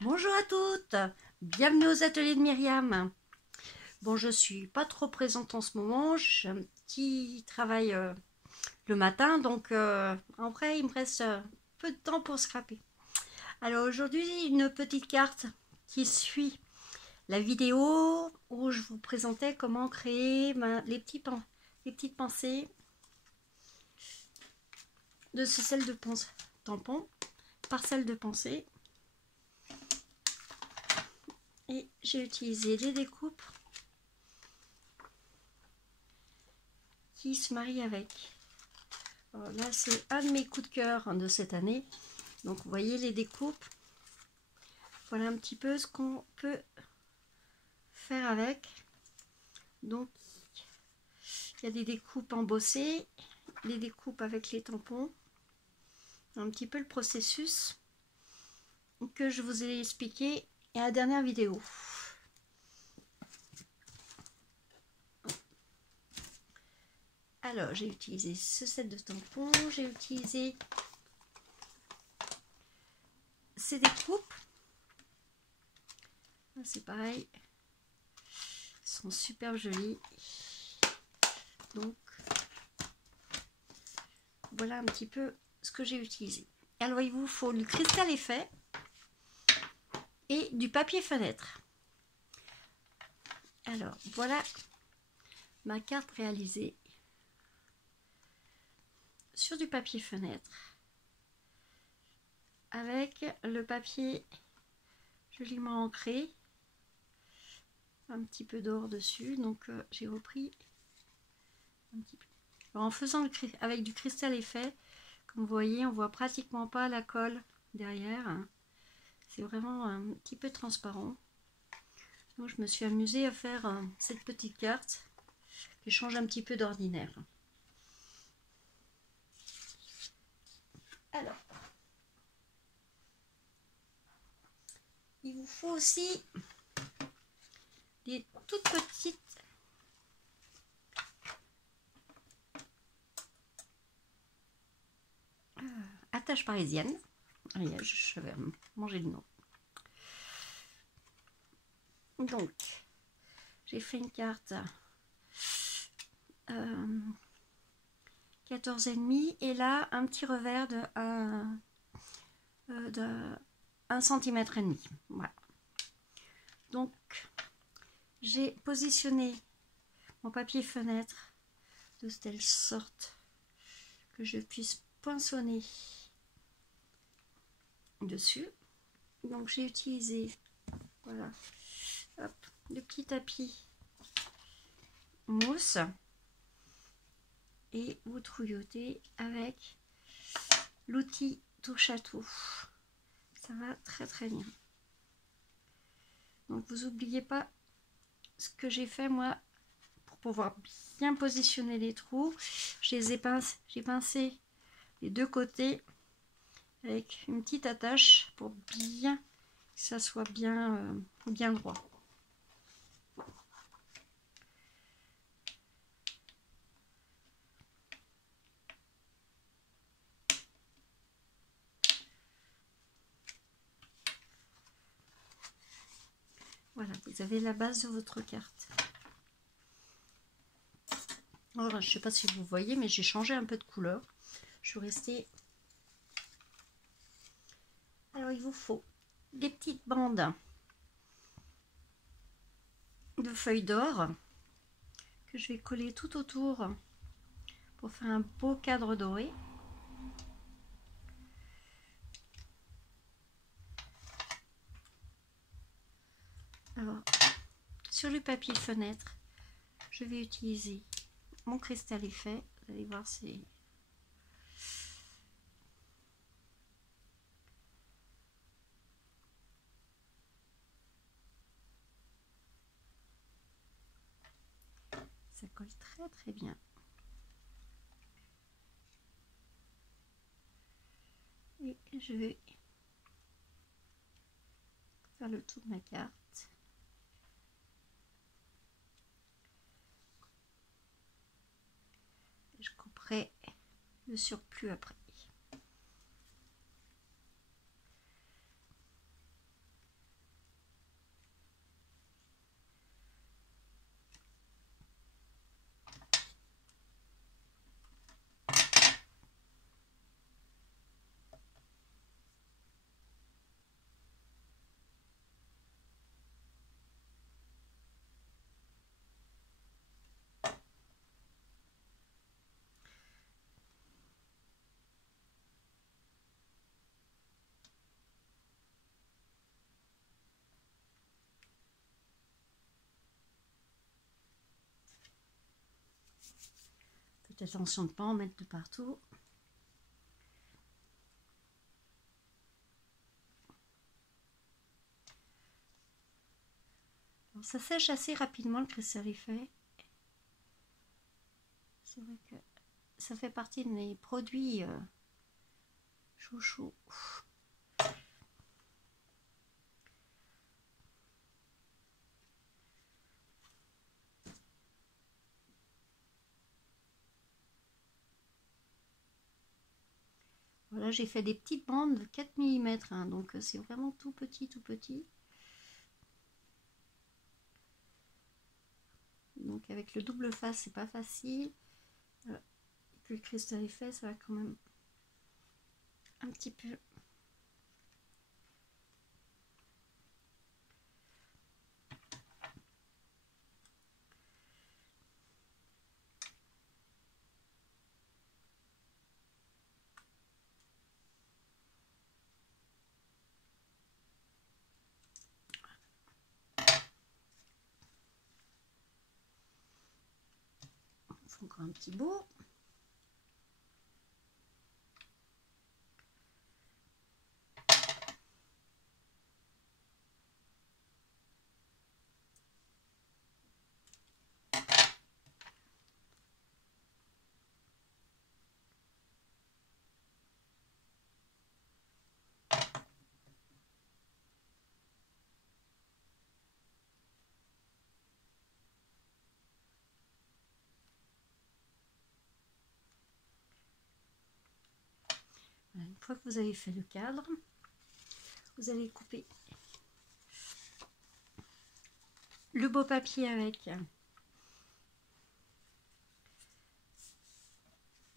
Bonjour à toutes, bienvenue aux ateliers de Myriam. Bon, je suis pas trop présente en ce moment, j'ai un petit travail le matin, donc en vrai il me reste peu de temps pour scraper. Alors aujourd'hui une petite carte qui suit la vidéo où je vous présentais comment créer les petites pensées de ce sel de tampon, parcelle de pensée. Et j'ai utilisé des découpes qui se marient avec. Alors là, c'est un de mes coups de cœur de cette année. Donc, vous voyez les découpes. Voilà un petit peu ce qu'on peut faire avec. Donc, il y a des découpes embossées, des découpes avec les tampons. Un petit peu le processus que je vous ai expliqué à la dernière vidéo. Alors, j'ai utilisé ce set de tampons, j'ai utilisé ces découpes. C'est pareil, elles sont super jolies. Donc, voilà un petit peu ce que j'ai utilisé. Alors, il vous faut du cristal effet et du papier fenêtre. Alors, voilà ma carte réalisée sur du papier fenêtre avec le papier joliment ancré, un petit peu d'or dessus, donc j'ai repris un petit peu. Alors, en faisant avec du cristal effet, comme vous voyez, on voit pratiquement pas la colle derrière, c'est vraiment un petit peu transparent. Donc je me suis amusée à faire cette petite carte qui change un petit peu d'ordinaire. Alors, il vous faut aussi des toutes petites attaches parisiennes. Allez, je vais manger le nom. Donc, j'ai fait une carte 14,5 et là un petit revers de 1,5 cm. Voilà. Donc, j'ai positionné mon papier fenêtre de telle sorte que je puisse poinçonner dessus. Donc j'ai utilisé, voilà, hop, le petit tapis mousse et vous trouillotez avec l'outil touche à tout. Ça va très très bien. Donc vous n'oubliez pas ce que j'ai fait moi pour pouvoir bien positionner les trous. J'ai pincé les deux côtés avec une petite attache pour bien que ça soit bien droit. Voilà, vous avez la base de votre carte. Alors, je ne sais pas si vous voyez, mais j'ai changé un peu de couleur. Je suis restée... Alors, il vous faut des petites bandes de feuilles d'or que je vais coller tout autour pour faire un beau cadre doré. Alors, sur le papier fenêtre, je vais utiliser mon cristal effet. Vous allez voir, c'est... Ça colle très très bien. Et je vais faire le tour de ma carte. Et je couperai le surplus après. Faites attention de ne pas en mettre de partout. Alors, ça sèche assez rapidement le cristal effet. C'est vrai que ça fait partie de mes produits chouchou. Voilà, j'ai fait des petites bandes de 4 mm, hein, donc c'est vraiment tout petit, tout petit. Donc avec le double face, c'est pas facile. Et puis le cristal effet, ça va quand même un petit peu. Il faut encore un petit bout. Une fois que vous avez fait le cadre, vous allez couper le beau papier avec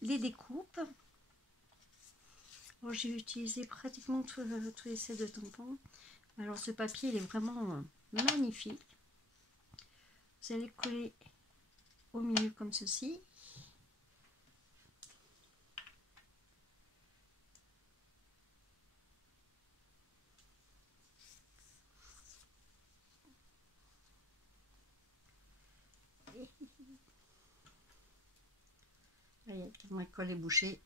les découpes. J'ai utilisé pratiquement tous les sets de tampons. Alors ce papier il est vraiment magnifique. Vous allez coller au milieu comme ceci. Voyez, mon colle est bouchée.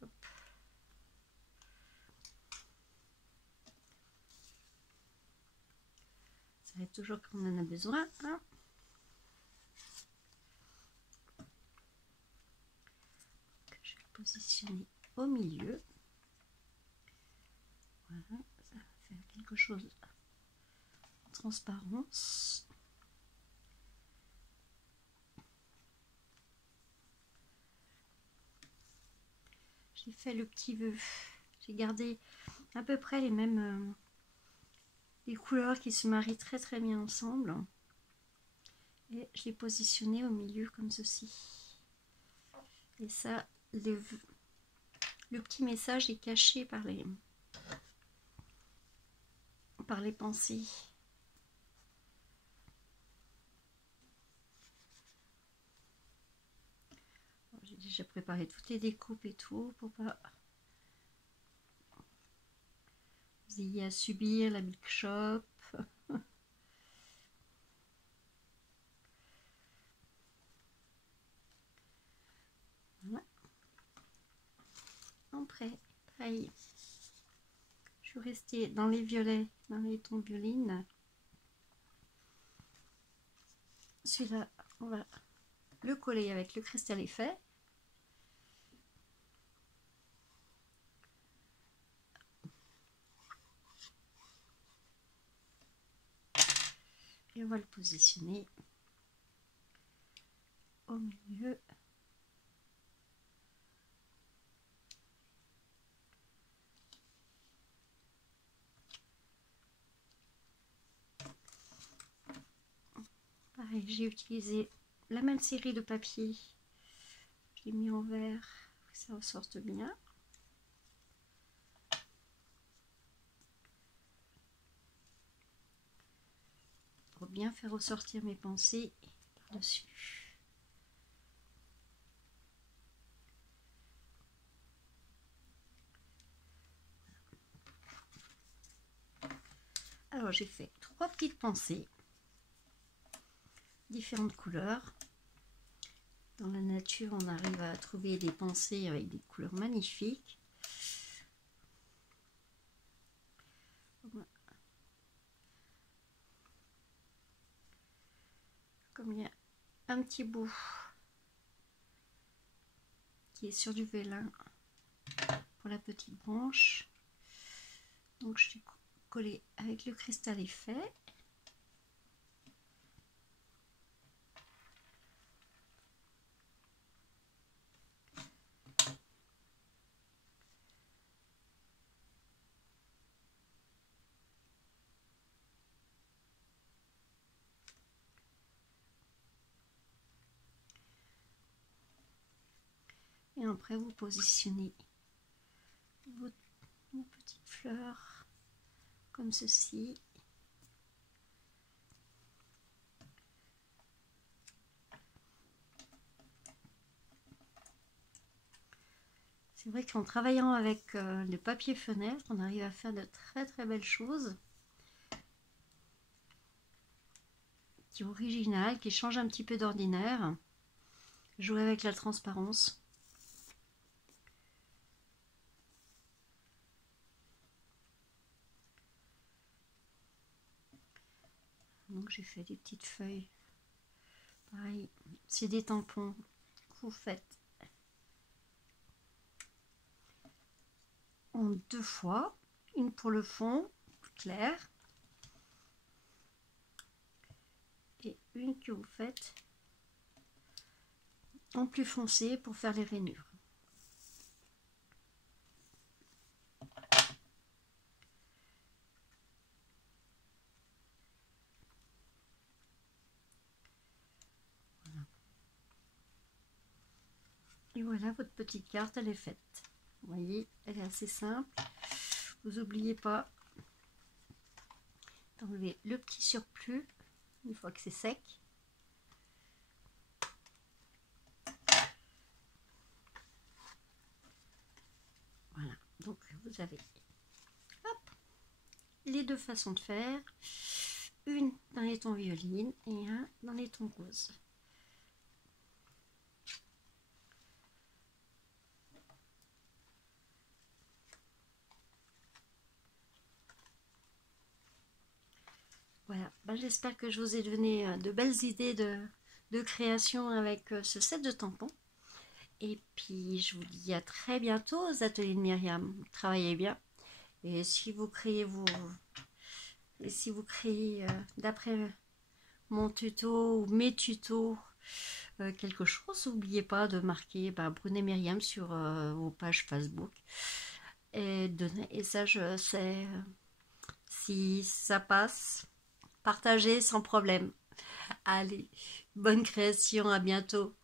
Hop. Ça va être toujours quand on en a besoin. Hein. Je vais le positionner au milieu. Voilà, ça va faire quelque chose de transparence. J'ai fait le petit vœu. J'ai gardé à peu près les mêmes les couleurs qui se marient très très bien ensemble. Et je l'ai positionné au milieu comme ceci. Et ça, le petit message est caché par les pensées. J'ai déjà préparé toutes les découpes et tout pour pas vous ayez à subir la Milk Shop. Voilà. Après, pareil. Je suis restée dans les violets, dans les tons violines. Celui-là, on va le coller avec le cristal effet. Et on va le positionner au milieu. Pareil, j'ai utilisé la même série de papier. Je l'ai mis en vert pour que ça ressorte bien. Pour bien faire ressortir mes pensées par-dessus. Alors j'ai fait 3 petites pensées, différentes couleurs. Dans la nature, on arrive à trouver des pensées avec des couleurs magnifiques. Comme il y a un petit bout qui est sur du vélin pour la petite branche, donc je l'ai collé avec le cristal effet. Et après vous positionnez vos petites fleurs comme ceci. C'est vrai qu'en travaillant avec le papier fenêtre, on arrive à faire de très belles choses. Qui est original, qui change un petit peu d'ordinaire. Jouer avec la transparence. Donc j'ai fait des petites feuilles. Pareil, c'est des tampons que vous faites en 2 fois. Une pour le fond clair et une que vous faites en plus foncé pour faire les rainures. Et voilà, votre petite carte, elle est faite. Vous voyez, elle est assez simple. Vous n'oubliez pas d'enlever le petit surplus une fois que c'est sec. Voilà, donc vous avez les 2 façons de faire. Une dans les tons violine et un dans les tons roses. Voilà, ben, j'espère que je vous ai donné de belles idées de création avec ce set de tampons. Et puis je vous dis à très bientôt aux ateliers de Myriam. Travaillez bien. Et si vous créez d'après mon tuto ou mes tutos quelque chose, n'oubliez pas de marquer Brune et Myriam sur vos pages Facebook. Et ça, je sais si ça passe. Partagez sans problème. Allez, bonne création, à bientôt.